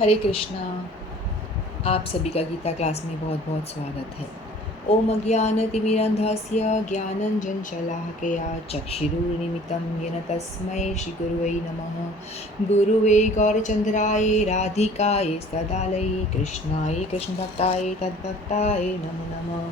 हरे कृष्णा। आप सभी का गीता क्लास में बहुत बहुत स्वागत है। ओम अज्ञानतिमिरन्धस्य ज्ञानञ्जनशलाकया चक्षुरुन्मिलितं येन तस्मै श्रीगुरुवे नमः। गुरुवे गौरचन्द्राय राधिकायै सदालये कृष्णाय कृष्णभक्ताय तद्भक्ताय नमो नमः।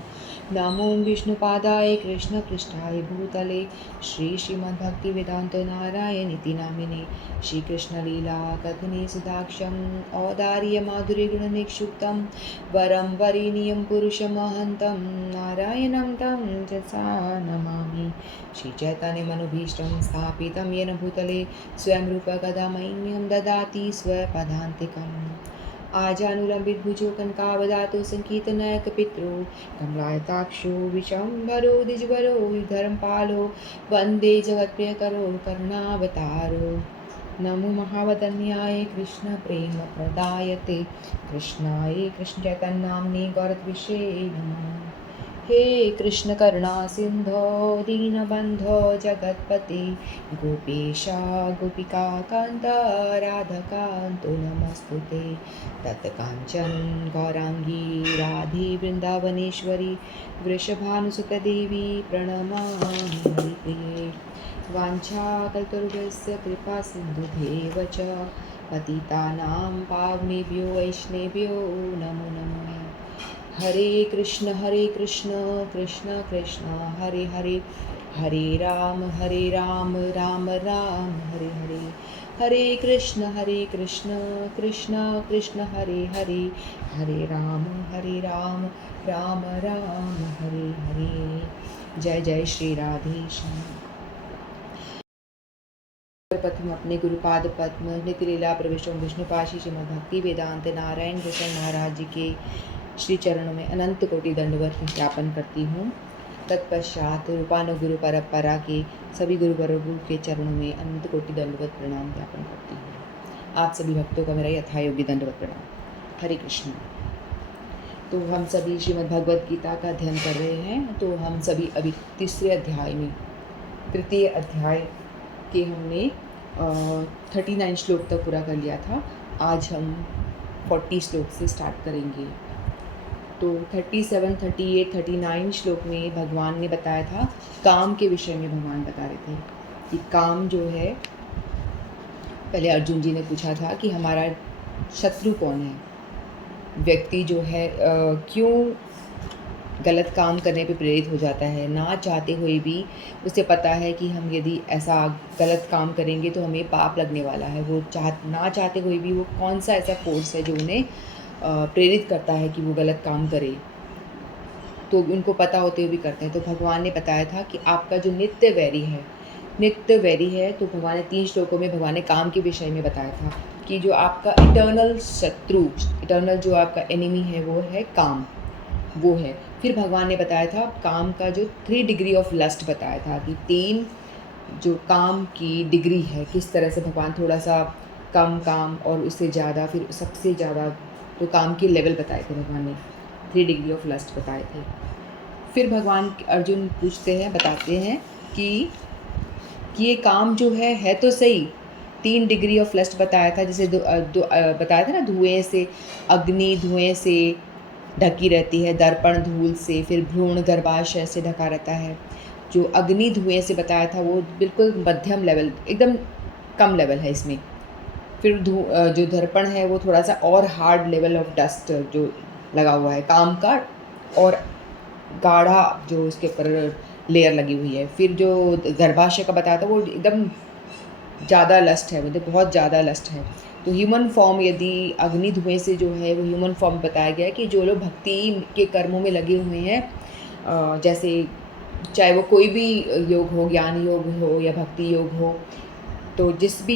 नमो विष्णुपादाय कृष्णपृष्ठाय भूतले श्रीमद्भक्तिवेदान्त नारायणीति नामिने श्रीकृष्णलीला कथने सुधाक्षं औदार्यमाधुर्यगुणनिक्षुब्धं वरं वरेण्यं पुरुषमहन्तं नारायणं तं जसा नमामि। श्रीचैतन्यमनुभीष्टं स्थापितं येन भूतले स्वयं रूपकदा मह्यं ददाति स्वपदान्तिकम्। आजानुलम्बितभुजो कनकावदातो सङ्कीर्तनैकपित्रो कमलायताक्षो विशम्भरो द्विजवरो धर्मपालो वन्दे जगत्प्रियकरो करुणावतारो। नमो महावदन्याय कृष्णप्रेमप्रदायते कृष्णाय कृष्णचैतन्यनाम्ने गौरद्विषे नमः। हे कृष्ण करुणा सिंधो दीनबन्धो जगत्पते गोपेश गोपिका कान्त राधाकान्तो नमस्तुते। तप्तकाञ्चन गौराङ्गी राधे वृन्दावनेश्वरी वृषभानुसुतदेवी प्रणमामि हरिप्रिये। वाञ्छाकल्पतरुभ्यश्च कृपा सिन्धुभ्येव च पतितानां पावनेभ्यो वैष्णवेभ्यो नमो नमः। हरे कृष्ण कृष्ण कृष्ण हरे हरे, हरे राम राम राम हरे हरे। हरे कृष्ण कृष्ण कृष्ण हरे हरे, हरे राम राम राम हरे हरे। जय जय श्री राधे श्याम। प्रथम अपने गुरुपाद पद्म नित्य लीला प्रविष्टों विष्णुपाशी श्रीमद् भक्ति वेदांत नारायण कृष्ण महाराज जी के श्री चरणों में अनंत कोटि दंडवत ज्ञापन करती हूँ। तत्पश्चात रूपानुगुरु परंपरा के सभी गुरुवर्गों के चरणों में अनंत कोटि दंडवत प्रणाम ज्ञापन करती हूँ। आप सभी भक्तों का मेरा यथायोग्य दंडवत प्रणाम। हरे कृष्ण। तो हम सभी श्रीमद् भगवद गीता का अध्ययन कर रहे हैं। तो हम सभी अभी तीसरे अध्याय में, तृतीय अध्याय के हमने 39 श्लोक तक पूरा कर लिया था। आज हम 40 श्लोक से स्टार्ट करेंगे। तो 37, 38, 39 श्लोक में भगवान ने बताया था, काम के विषय में भगवान बता रहे थे कि काम जो है, पहले अर्जुन जी ने पूछा था कि हमारा शत्रु कौन है, व्यक्ति जो है क्यों गलत काम करने पे प्रेरित हो जाता है, ना चाहते हुए भी उसे पता है कि हम यदि ऐसा गलत काम करेंगे तो हमें पाप लगने वाला है। वो ना चाहते हुए भी वो कौन सा ऐसा फोर्स है जो उन्हें प्रेरित करता है कि वो गलत काम करे, तो उनको पता होते हुए भी करते हैं। तो भगवान ने बताया था कि आपका जो नित्य वैरी है, तो भगवान ने 3 श्लोकों में भगवान ने काम के विषय में बताया था कि जो आपका इटर्नल शत्रु, इटर्नल जो आपका एनिमी है वो है काम, वो है। फिर भगवान ने बताया था काम का जो 3 डिग्री ऑफ लस्ट बताया था कि 3 जो काम की डिग्री है, किस तरह से भगवान थोड़ा सा कम काम और उससे ज़्यादा, फिर सबसे ज़्यादा, तो काम के लेवल बताए थे भगवान ने, 3 डिग्री ऑफ लस्ट बताए थे। फिर भगवान अर्जुन बताते हैं कि ये काम जो है तो सही, 3 डिग्री ऑफ लस्ट बताया था, जैसे बताया था ना, धुएं से, अग्नि धुएं से ढकी रहती है, दर्पण धूल से, फिर भ्रूण गर्भाशय से ढका रहता है। जो अग्नि धुएं से बताया था वो बिल्कुल मध्यम लेवल, एकदम कम लेवल है इसमें। फिर जो दर्पण है वो थोड़ा सा और हार्ड लेवल ऑफ डस्ट जो लगा हुआ है काम का, और गाढ़ा जो उसके ऊपर लेयर लगी हुई है। फिर जो गर्भाशय का बताया था वो एकदम ज़्यादा लस्ट है, मतलब बहुत ज़्यादा लस्ट है। तो ह्यूमन फॉर्म, यदि अग्नि धुएं से जो है वो ह्यूमन फॉर्म बताया गया है कि जो लोग भक्ति के कर्मों में लगे हुए हैं, जैसे चाहे वो कोई भी योग हो, ज्ञान योग हो या भक्ति योग हो, तो जिस भी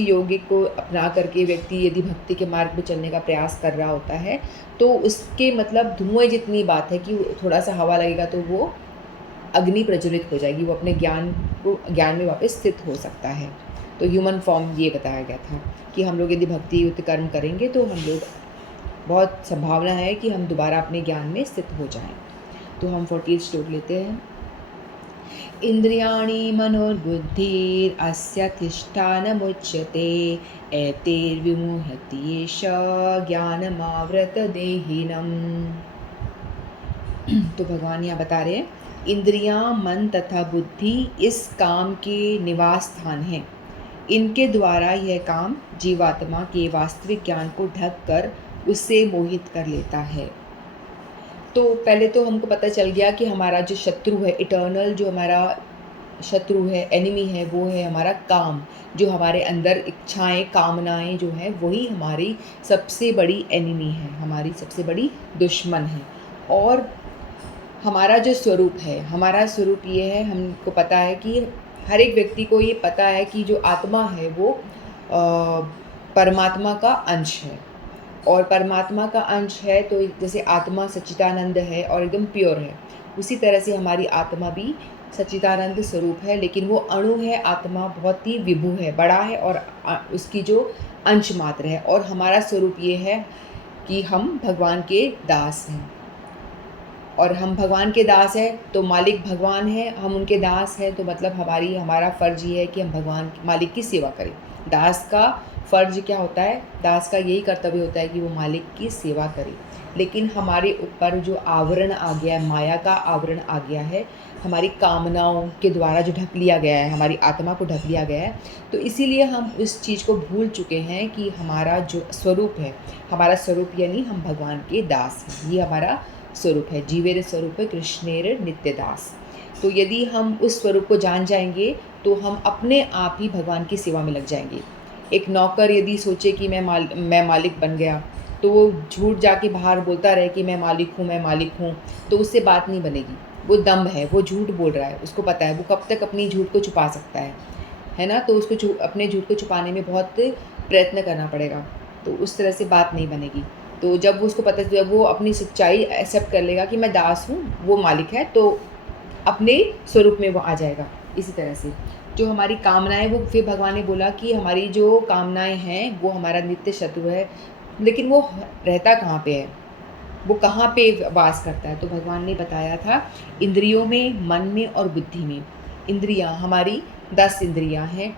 योग को अपना करके व्यक्ति यदि भक्ति के मार्ग पे चलने का प्रयास कर रहा होता है, तो उसके मतलब धुएं जितनी बात है कि थोड़ा सा हवा लगेगा तो वो अग्नि प्रज्वलित हो जाएगी, वो अपने ज्ञान में वापस स्थित हो सकता है। तो ह्यूमन फॉर्म ये बताया गया था कि हम लोग यदि भक्ति युक्त कर्म करेंगे तो हम लोग, बहुत संभावना है कि हम दोबारा अपने ज्ञान में स्थित हो जाएं। तो हम 40 श्लोक लेते हैं। इंद्रियाणि मनोर्बुद्धिरस्य अधिष्ठानमुच्यते एतैर्विमुह्यति येष ज्ञानमावृतदेहिनम्। तो भगवान यहाँ बता रहे हैं, इंद्रियां, मन तथा बुद्धि इस काम के निवास स्थान हैं। इनके द्वारा यह काम जीवात्मा के वास्तविक ज्ञान को ढक कर उससे मोहित कर लेता है। तो पहले तो हमको पता चल गया कि हमारा जो शत्रु है, इटर्नल जो हमारा शत्रु है, एनिमी है, वो है हमारा काम। जो हमारे अंदर इच्छाएं, कामनाएं जो है, वही हमारी सबसे बड़ी एनिमी है, हमारी सबसे बड़ी दुश्मन है। और हमारा जो स्वरूप है, हमारा स्वरूप ये है, हमको पता है कि हर एक व्यक्ति को ये पता है कि जो आत्मा है वो परमात्मा का अंश है। और परमात्मा का अंश है तो जैसे आत्मा सच्चिदानंद है और एकदम प्योर है, उसी तरह से हमारी आत्मा भी सच्चिदानंद स्वरूप है, लेकिन वो अणु है। आत्मा बहुत ही विभु है, बड़ा है, और उसकी जो अंश मात्र है। और हमारा स्वरूप ये है कि हम भगवान के दास हैं, और हम भगवान के दास हैं तो मालिक भगवान है, हम उनके दास हैं, तो मतलब हमारा फ़र्ज़ ये है कि हम भगवान मालिक की सेवा करें। दास का फ़र्ज़ क्या होता है? दास का यही कर्तव्य होता है कि वो मालिक की सेवा करे। लेकिन हमारे ऊपर जो आवरण आ गया है, माया का आवरण आ गया है, हमारी कामनाओं के द्वारा जो ढक लिया गया है, हमारी आत्मा को ढक लिया गया है, तो इसीलिए हम उस चीज़ को भूल चुके हैं कि हमारा जो स्वरूप है, हमारा स्वरूप यानी हम भगवान के दास हैं। ये हमारा स्वरूप है। जीवेर स्वरूप है कृष्णेर नित्यदास। तो यदि हम उस स्वरूप को जान जाएंगे तो हम अपने आप ही भगवान की सेवा में लग जाएंगे। एक नौकर यदि सोचे कि मैं मालिक बन गया, तो वो झूठ जाके बाहर बोलता रहे कि मैं मालिक हूँ, तो उससे बात नहीं बनेगी। वो दम्भ है, वो झूठ बोल रहा है, उसको पता है वो कब तक अपनी झूठ को छुपा सकता है ना। तो उसको अपने झूठ को छुपाने में बहुत प्रयत्न करना पड़ेगा, तो उस तरह से बात नहीं बनेगी। तो जब उसको पता, जब वो अपनी सच्चाई एक्सेप्ट कर लेगा कि मैं दास हूँ, वो मालिक है, तो अपने स्वरूप में वो आ जाएगा। इसी तरह से जो हमारी कामनाएं, वो फिर भगवान ने बोला कि हमारी जो कामनाएं हैं वो हमारा नित्य शत्रु है, लेकिन वो रहता कहाँ पे है, वो कहाँ पे वास करता है? तो भगवान ने बताया था, इंद्रियों में, मन में और बुद्धि में। इंद्रियां हमारी 10 इंद्रियां हैं,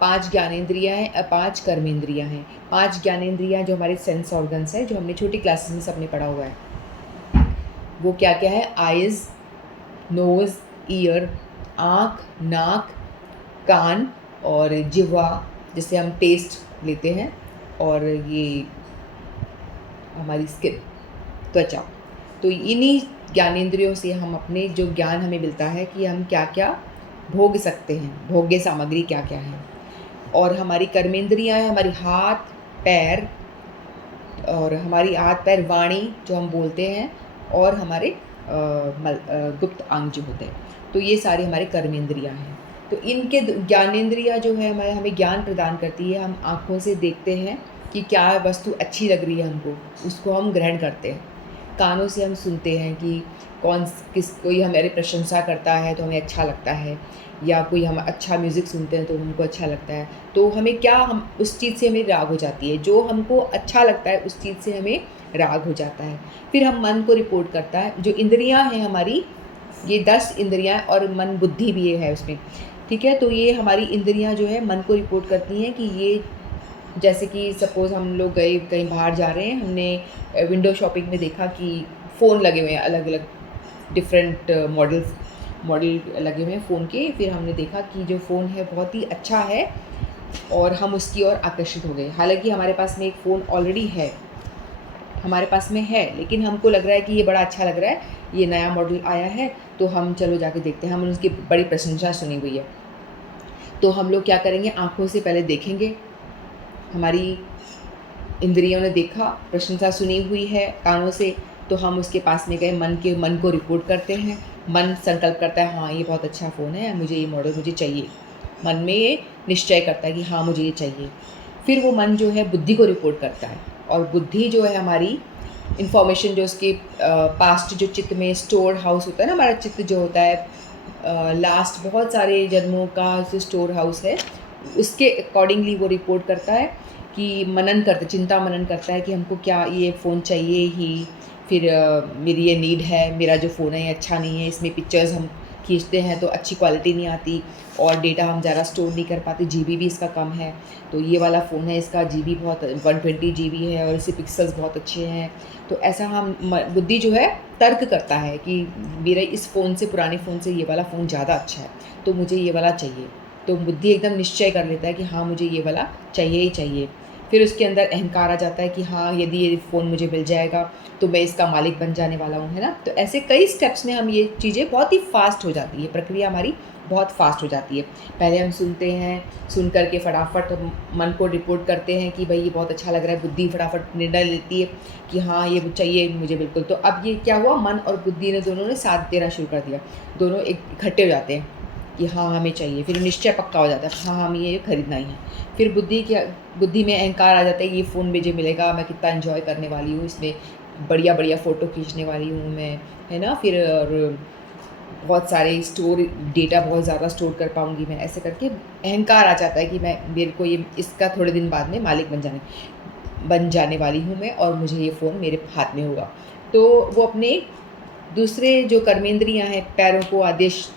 5 ज्ञानेंद्रियाँ हैं और 5 कर्मेंद्रियाँ हैं। 5 ज्ञानेंद्रियाँ जो हमारे सेंस ऑर्गन्स हैं, जो हमने छोटी क्लासेस में सबने पढ़ा हुआ है, वो क्या क्या है? आइज़, नोज़, ईयर, आँख, नाक, कान और जिह्वा, जिससे हम टेस्ट लेते हैं, और ये हमारी स्किन, त्वचा। तो इन्हीं ज्ञानेंद्रियों से हम अपने जो ज्ञान हमें मिलता है कि हम क्या क्या भोग सकते हैं, भोग्य सामग्री क्या क्या है। और हमारी कर्मेंद्रियाँ हैं, हमारी हाथ पैर, और हमारी हाथ पैर, वाणी जो हम बोलते हैं, और हमारे गुप्त अंग जो होते हैं, तो ये सारी हमारी कर्मेंद्रियाँ हैं। तो इनके ज्ञानेंद्रियाँ जो है हमें ज्ञान प्रदान करती है। हम आँखों से देखते हैं कि क्या वस्तु अच्छी लग रही है हमको, उसको हम ग्रहण करते हैं। कानों से हम सुनते हैं कि कोई हमारी प्रशंसा करता है तो हमें अच्छा लगता है, या कोई हम अच्छा म्यूज़िक सुनते हैं तो हमको अच्छा लगता है। तो हम उस चीज़ से हमें राग हो जाती है, जो हमको अच्छा लगता है उस चीज़ से हमें राग हो जाता है। फिर हम मन को रिपोर्ट करता है, जो इंद्रियां हैं हमारी, ये 10 इंद्रियां, और मन बुद्धि भी है उसमें, ठीक है। तो ये हमारी इंद्रियां जो है मन को रिपोर्ट करती हैं कि ये, जैसे कि सपोज़ हम लोग गए कहीं बाहर जा रहे हैं, हमने विंडो शॉपिंग में देखा कि फ़ोन लगे हुए हैं, अलग अलग डिफरेंट मॉडल लगे हुए हैं फ़ोन के। फिर हमने देखा कि जो फ़ोन है बहुत ही अच्छा है, और हम उसकी ओर आकर्षित हो गए। हालांकि हमारे पास में एक फ़ोन ऑलरेडी है, हमारे पास में है, लेकिन हमको लग रहा है कि ये बड़ा अच्छा लग रहा है, ये नया मॉडल आया है, तो हम चलो जाके देखते हैं। हमने उसकी बड़ी प्रशंसा सुनी हुई है, तो हम लोग क्या करेंगे, आँखों से पहले देखेंगे। हमारी इंद्रियों ने देखा, प्रशंसा सुनी हुई है कानों से, तो हम उसके पास में गए, मन को रिपोर्ट करते हैं। मन संकल्प करता है, हाँ ये बहुत अच्छा फ़ोन है, मुझे ये मॉडल मुझे चाहिए। मन में ये निश्चय करता है कि हाँ मुझे ये चाहिए। फिर वो मन जो है बुद्धि को रिपोर्ट करता है, और बुद्धि जो है हमारी इन्फॉर्मेशन, जो उसके पास्ट जो चित्त में स्टोर हाउस होता है ना, हमारा चित्त जो होता है लास्ट बहुत सारे जन्मों का जो स्टोर हाउस है, उसके अकॉर्डिंगली वो रिपोर्ट करता है कि चिंता मनन करता है कि हमको क्या ये फ़ोन चाहिए ही, फिर मेरी ये नीड है, मेरा जो फ़ोन है ये अच्छा नहीं है, इसमें पिक्चर्स हम खींचते हैं तो अच्छी क्वालिटी नहीं आती और डेटा हम ज़्यादा स्टोर नहीं कर पाते, जीबी भी इसका कम है। तो ये वाला फ़ोन है, इसका जीबी बहुत 120 जीबी है और इसके पिक्सल्स बहुत अच्छे हैं। तो ऐसा हम बुद्धि जो है तर्क करता है कि मेरे इस फ़ोन से, पुराने फ़ोन से ये वाला फ़ोन ज़्यादा अच्छा है, तो मुझे ये वाला चाहिए। तो बुद्धि एकदम निश्चय कर लेता है कि हाँ, मुझे ये वाला चाहिए ही चाहिए। फिर उसके अंदर अहंकार आ जाता है कि हाँ, यदि ये फ़ोन मुझे मिल जाएगा तो मैं इसका मालिक बन जाने वाला हूँ, है ना? तो ऐसे कई स्टेप्स में हम ये चीज़ें बहुत ही फ़ास्ट हो जाती है, प्रक्रिया हमारी बहुत फ़ास्ट हो जाती है। पहले हम सुनते हैं, सुन कर के फटाफट मन को रिपोर्ट करते हैं कि भई ये बहुत अच्छा लग रहा है, बुद्धि फटाफट निर्णय लेती है कि हाँ, ये चाहिए मुझे बिल्कुल। तो अब ये क्या हुआ, मन और बुद्धि ने दोनों ने साथ देना शुरू कर दिया। दोनों एक इकट्ठे हो जाते हैं कि हाँ, हमें चाहिए। फिर निश्चय पक्का हो जाता है, हाँ, हमें ये खरीदना ही है। फिर बुद्धि में अहंकार आ जाता है, ये फ़ोन मुझे मिलेगा, मैं कितना एन्जॉय करने वाली हूँ, इसमें बढ़िया-बढ़िया फ़ोटो खींचने वाली हूँ मैं, है ना? फिर और बहुत सारे डेटा बहुत ज़्यादा स्टोर कर पाऊँगी मैं, ऐसे करके अहंकार आ जाता है कि मेरे को ये इसका थोड़े दिन बाद में मालिक बन जाने वाली हूँ मैं और मुझे ये फ़ोन मेरे हाथ में होगा। तो वो अपने दूसरे जो कर्मेंद्रियाँ हैं, पैरों को आदेश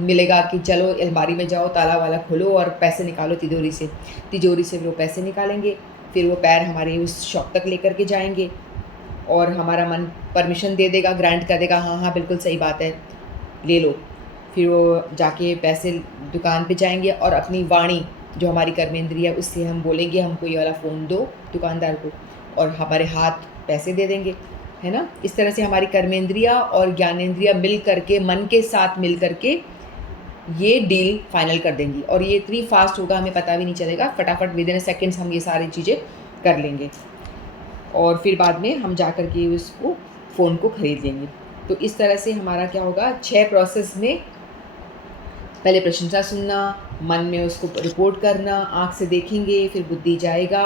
मिलेगा कि चलो अलमारी में जाओ, ताला-वाला खोलो और पैसे निकालो तिजोरी से। तिजोरी से वो पैसे निकालेंगे, फिर वो पैर हमारे उस शॉप तक लेकर के जाएँगे और हमारा मन परमिशन दे देगा, ग्रांट कर देगा, हाँ, हाँ, बिल्कुल सही बात है, ले लो। फिर वो जाके पैसे दुकान पे जाएँगे और अपनी वाणी जो हमारी कर्मेंद्रिय है उससे हम बोलेंगे हमको ये वाला फ़ोन दो दुकानदार को और हमारे हाथ पैसे दे देंगे, है ना? इस तरह से हमारी कर्मेंद्रिय और ज्ञानेंद्रिय मिल कर के, मन के साथ मिल कर के ये डील फाइनल कर देंगी और ये इतनी फास्ट होगा हमें पता भी नहीं चलेगा, फटाफट विदिन सेकंड्स हम ये सारी चीज़ें कर लेंगे और फिर बाद में हम जा कर के उसको फ़ोन को ख़रीद लेंगे। तो इस तरह से हमारा क्या होगा, 6 प्रोसेस में पहले प्रशंसा सुनना, मन में उसको रिपोर्ट करना, आँख से देखेंगे, फिर बुद्धि जाएगा,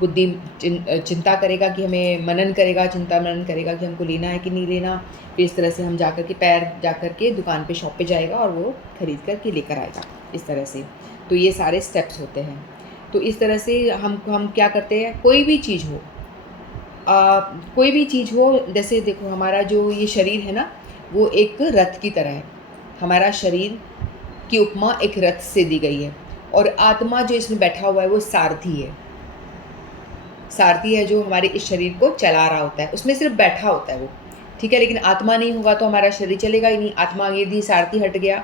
बुद्धि चिंता करेगा कि हमें मनन करेगा, चिंता मनन करेगा कि हमको लेना है कि नहीं लेना। फिर इस तरह से हम जाकर के पैर जाकर के दुकान पे शॉप पे जाएगा और वो खरीद कर के लेकर आएगा, इस तरह से। तो ये सारे स्टेप्स होते हैं। तो इस तरह से हम क्या करते हैं, कोई भी चीज़ हो, कोई भी चीज़ हो, जैसे देखो हमारा जो ये शरीर है ना, वो एक रथ की तरह है। हमारा शरीर की उपमा एक रथ से दी गई है और आत्मा जो इसमें बैठा हुआ है वो सारथी है। सारथी है जो हमारे इस शरीर को चला रहा होता है, उसमें सिर्फ बैठा होता है वो, ठीक है। लेकिन आत्मा नहीं होगा तो हमारा शरीर चलेगा ही नहीं। आत्मा यदि सारथी हट गया,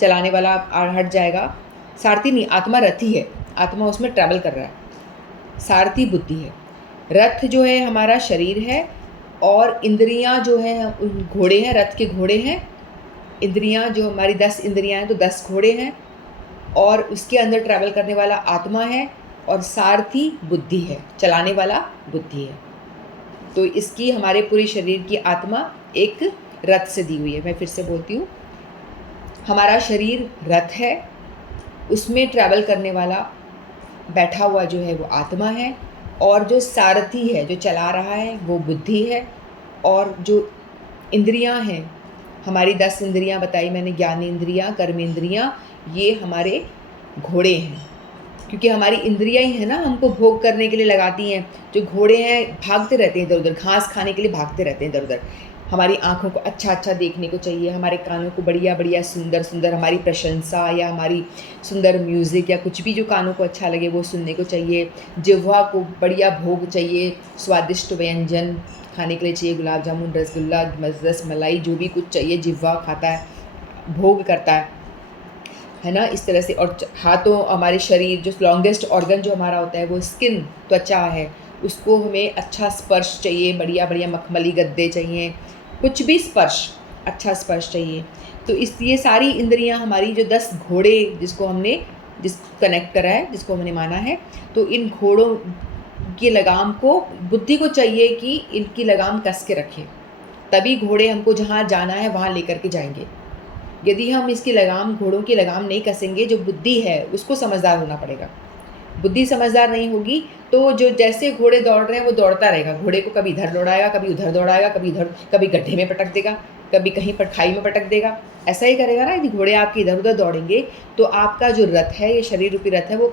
चलाने वाला हट जाएगा, सारथी नहीं, आत्मा रथी है, आत्मा उसमें ट्रैवल कर रहा है, सारथी बुद्धि है। रथ जो है हमारा शरीर है और इंद्रियां जो है घोड़े हैं, रथ के घोड़े हैं। इंद्रियां जो हमारी 10 इंद्रियां हैं तो 10 घोड़े हैं और उसके अंदर ट्रैवल करने वाला आत्मा है और सारथी बुद्धि है, चलाने वाला बुद्धि है। तो इसकी हमारे पूरे शरीर की आत्मा एक रथ से दी हुई है। मैं फिर से बोलती हूँ, हमारा शरीर रथ है, उसमें ट्रैवल करने वाला बैठा हुआ जो है वो आत्मा है और जो सारथी है, जो चला रहा है, वो बुद्धि है। और जो इंद्रियां हैं, हमारी 10 इंद्रियां बताई मैंने, ज्ञानेंद्रियां, कर्मेंद्रियां, ये हमारे घोड़े हैं। क्योंकि हमारी इंद्रियां ही है ना हमको भोग करने के लिए लगाती हैं। जो घोड़े हैं भागते रहते हैं इधर उधर, घास खाने के लिए भागते रहते हैं इधर उधर। हमारी आँखों को अच्छा अच्छा देखने को चाहिए, हमारे कानों को बढ़िया बढ़िया सुंदर सुंदर हमारी प्रशंसा या हमारी सुंदर म्यूज़िक या कुछ भी जो कानों को अच्छा लगे वो सुनने को चाहिए। जिह्वा को बढ़िया भोग चाहिए, स्वादिष्ट व्यंजन खाने के लिए चाहिए, गुलाब जामुन, रसगुल्ला, रस मलाई, जो भी कुछ चाहिए जिह्वा खाता है, भोग करता है ना। इस तरह से। और हाथों, हमारे शरीर जो लॉन्गेस्ट ऑर्गन जो हमारा होता है वो स्किन, त्वचा है, उसको हमें अच्छा स्पर्श चाहिए, बढ़िया बढ़िया मखमली गद्दे चाहिए, कुछ भी स्पर्श, अच्छा स्पर्श चाहिए। तो ये सारी इंद्रियां हमारी जो 10 घोड़े जिस कनेक्ट करा है, जिसको हमने माना है, तो इन घोड़ों की लगाम को बुद्धि को चाहिए कि इनकी लगाम कस के रखें, तभी घोड़े हमको जहाँ जाना है वहाँ लेकर के जाएंगे। यदि हम इसकी लगाम, घोड़ों की लगाम नहीं कसेंगे, जो बुद्धि है उसको समझदार होना पड़ेगा। बुद्धि समझदार नहीं होगी तो जो जैसे घोड़े दौड़ रहे हैं वो दौड़ता रहेगा, घोड़े को कभी इधर दौड़ाएगा, कभी उधर दौड़ाएगा, कभी इधर, कभी गड्ढे में पटक देगा, कभी कहीं पर खाई में पटक देगा। ऐसा ही करेगा ना। यदि घोड़े आपके इधर उधर दौड़ेंगे तो आपका जो रथ है, ये शरीर रूपी रथ है, वो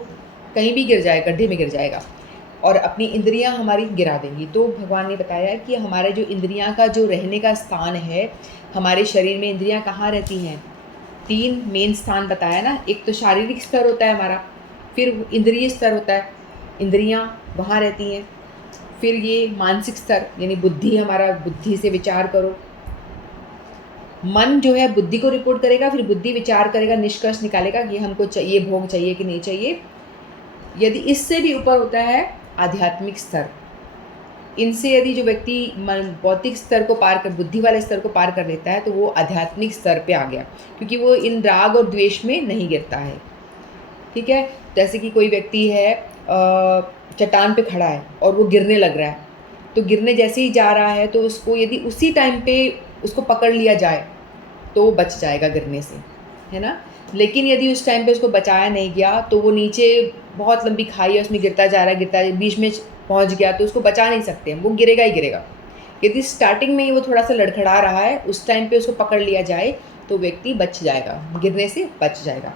कहीं भी गिर जाएगा, गड्ढे में गिर जाएगा। और अपनी इंद्रियां हमारी गिरा देंगी। तो भगवान ने बताया कि हमारे जो इंद्रियां का जो रहने का स्थान है, हमारे शरीर में इंद्रियां कहाँ रहती हैं? 3 मेन स्थान बताया ना। एक तो शारीरिक स्तर होता है हमारा, फिर इंद्रिय स्तर होता है, इंद्रियां वहाँ रहती हैं, फिर ये मानसिक स्तर यानी बुद्धि, हमारा बुद्धि से विचार करो। मन जो है बुद्धि को रिपोर्ट करेगा, फिर बुद्धि विचार करेगा, निष्कर्ष निकालेगा कि हमको चाहिए, भोग चाहिए कि नहीं चाहिए। यदि इससे भी ऊपर होता है आध्यात्मिक स्तर। इनसे यदि जो व्यक्ति भौतिक स्तर को पार कर, बुद्धि वाले स्तर को पार कर लेता है, तो वो आध्यात्मिक स्तर पे आ गया, क्योंकि वो इन राग और द्वेष में नहीं गिरता है। ठीक है, जैसे कि कोई व्यक्ति है चट्टान पे खड़ा है और वो गिरने लग रहा है, तो गिरने जैसे ही जा रहा है तो उसको यदि उसी टाइम पे उसको पकड़ लिया जाए तो वो बच जाएगा गिरने से, है ना। लेकिन यदि उस टाइम पे उसको बचाया नहीं गया तो वो नीचे बहुत लंबी खाई है, उसमें गिरता जा रहा है, गिरता है, बीच में पहुंच गया तो उसको बचा नहीं सकते, वो गिरेगा ही गिरेगा। यदि स्टार्टिंग में ही वो थोड़ा सा लड़खड़ा रहा है, उस टाइम पे उसको पकड़ लिया जाए तो व्यक्ति बच जाएगा, गिरने से बच जाएगा।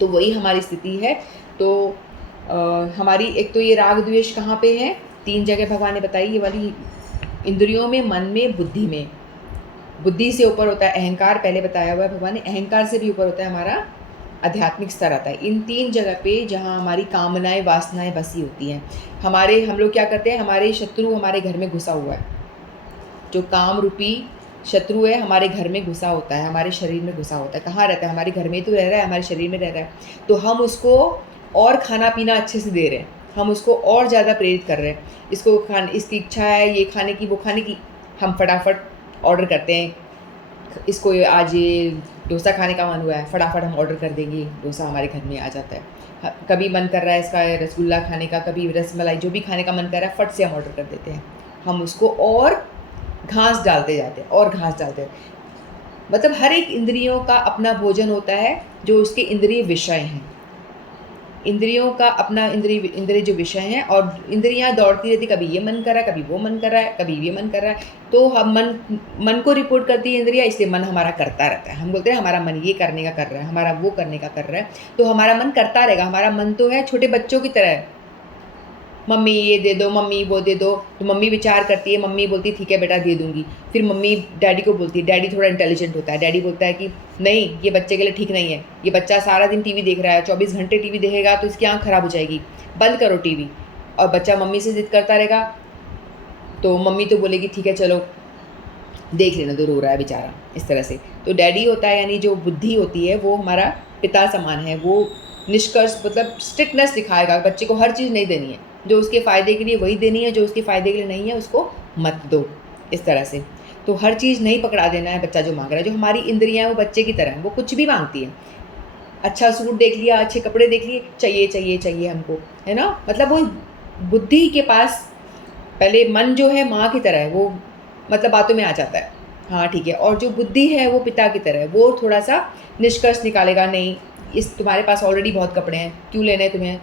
तो वही हमारी स्थिति है। तो हमारी एक तो ये राग द्वेष कहाँ पे है? 3 जगह भगवान ने बताई, ये वाली इंद्रियों में, मन में, बुद्धि में। बुद्धि से ऊपर होता है अहंकार, पहले बताया हुआ है भगवान ने। अहंकार से भी ऊपर होता है हमारा आध्यात्मिक स्तर आता है। इन 3 जगह पे जहाँ हमारी कामनाएं, वासनाएं बसी होती हैं। हम लोग क्या करते हैं, हमारे शत्रु हमारे घर में घुसा हुआ है, जो काम रूपी शत्रु है हमारे घर में घुसा होता है, हमारे शरीर में घुसा होता है। कहाँ रहता है? हमारे घर में तो रह रहा है, हमारे शरीर में रह रहा है। तो हम उसको और खाना पीना अच्छे से दे रहे हैं, हम उसको और ज़्यादा प्रेरित कर रहे हैं। इसकी इच्छा है ये खाने की, वो खाने की, हम फटाफट ऑर्डर करते हैं। इसको आज ये डोसा खाने का मन हुआ है, फटाफट हम ऑर्डर कर देंगे, डोसा हमारे घर में आ जाता है। कभी मन कर रहा है इसका रसगुल्ला खाने का, कभी रसमलाई, जो भी खाने का मन कर रहा है फट से हम ऑर्डर कर देते हैं। हम उसको और घास डालते जाते हैं और घास डालते हैं। मतलब हर एक इंद्रियों का अपना भोजन होता है, जो उसके इंद्रिय विषय हैं। इंद्रियों का अपना इंद्रिय जो विषय हैं, और इंद्रियां दौड़ती रहती, कभी ये मन कर रहा है, कभी वो मन कर रहा है, कभी ये मन कर रहा है। तो हम मन को रिपोर्ट करती है इंद्रिया, इसलिए मन हमारा करता रहता है। हम बोलते हैं हमारा मन ये करने का कर रहा है, हमारा वो करने का कर रहा है, तो हमारा मन करता रहेगा। हमारा मन तो है छोटे बच्चों की तरह है, मम्मी ये दे दो, मम्मी वो दे दो, तो मम्मी विचार करती है, मम्मी बोलती है ठीक है बेटा दे दूंगी। फिर मम्मी डैडी को बोलती है, डैडी थोड़ा इंटेलिजेंट होता है, डैडी बोलता है कि नहीं ये बच्चे के लिए ठीक नहीं है, ये बच्चा सारा दिन टीवी देख रहा है, 24 घंटे टीवी देखेगा तो इसकी आँख खराब हो जाएगी, बंद करो टीवी। और बच्चा मम्मी से जिद करता रहेगा, तो मम्मी तो बोलेगी ठीक है चलो देख लेना, तो रो रहा है बेचारा, इस तरह से। तो डैडी होता है, यानी जो बुद्धि होती है, वो हमारा पिता समान है। वो निष्कर्ष मतलब स्ट्रिक्टनेस दिखाएगा, बच्चे को हर चीज़ नहीं देनी है, जो उसके फ़ायदे के लिए वही देनी है, जो उसके फ़ायदे के लिए नहीं है उसको मत दो, इस तरह से। तो हर चीज़ नहीं पकड़ा देना है बच्चा जो मांग रहा है। जो हमारी इंद्रियां वो बच्चे की तरह हैं, वो कुछ भी मांगती है। अच्छा सूट देख लिया, अच्छे कपड़े देख लिए, चाहिए चाहिए चाहिए हमको, है ना। मतलब वो बुद्धि के पास पहले मन जो है माँ की तरह है, वो मतलब बातों में आ जाता है, हाँ ठीक है। और जो बुद्धि है वो पिता की तरह है, वो थोड़ा सा निष्कर्ष निकालेगा, नहीं इस तुम्हारे पास ऑलरेडी बहुत कपड़े हैं, क्यों लेने हैं तुम्हें,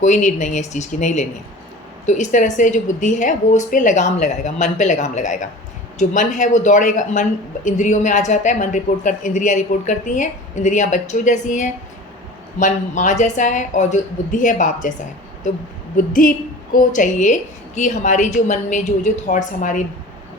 कोई नीड नहीं है इस चीज़ की, नहीं लेनी है। तो इस तरह से जो बुद्धि है वो उस पर लगाम लगाएगा, मन पे लगाम लगाएगा। जो मन है वो दौड़ेगा, मन इंद्रियों में आ जाता है, इंद्रियां रिपोर्ट करती हैं, इंद्रियां बच्चों जैसी हैं, मन माँ जैसा है, और जो बुद्धि है बाप जैसा है। तो बुद्धि को चाहिए कि हमारी जो मन में जो जो थॉट्स, हमारी